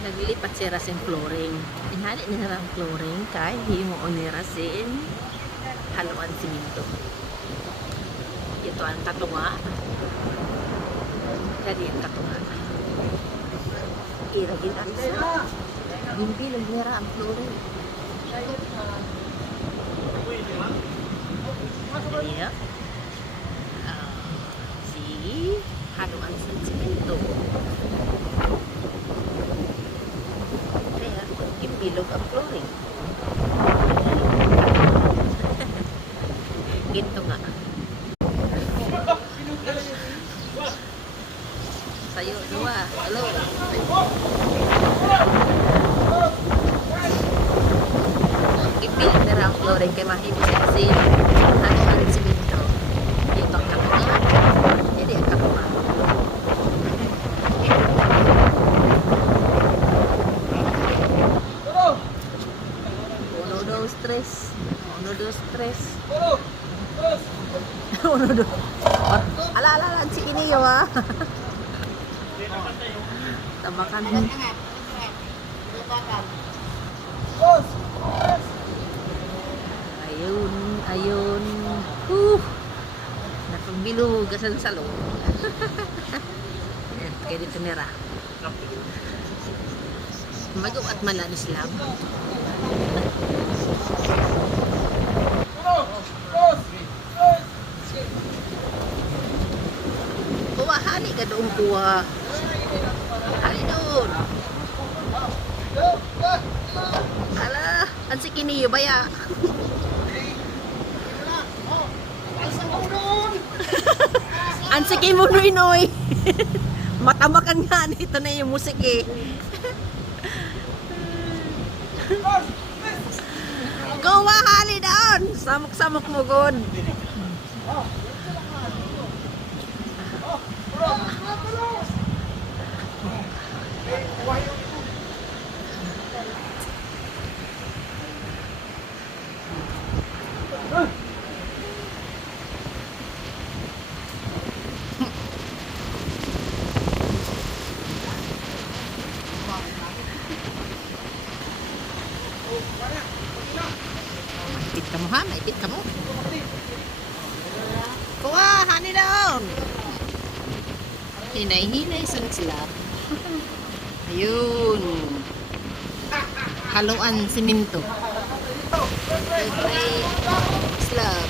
Naglilipat si Rasin flooring. Inhali ni Narang flooring kay himo ni Rasin haluan siminto. Ito ang katunga. Jadi ang katunga. Iragin ang sa gimpi lang nira ang flooring. Iya. Si haluan sa siminto. Bilog ang flooring. Ginto nga. Sayo, dua. Hello. Ipilit na ang flooring kay mahibig kasi ang siminto. Dito ang katunga. Jadi ang katunga. Tres. Uno, dos, tres. Uno, dos. Ala, si ini yo ah. Tabakan. Ayun. Napagbilog sa salong. Yan, kaya dito nira. Magaw at malanis lang. Kuha, hani ka doon kuha. Hani doon. Ala, ang sikiniyo ba ya? Ang sikin mo noy. Matamakan nga nito na yung musik eh. Kuha, hani doon. Samok-samok mo gon. Maipit ka mo ha, maipit ka mo. Kuha, hani doon. Hinay-hinay sa slab. Ayun. Haluan siminto. Slab.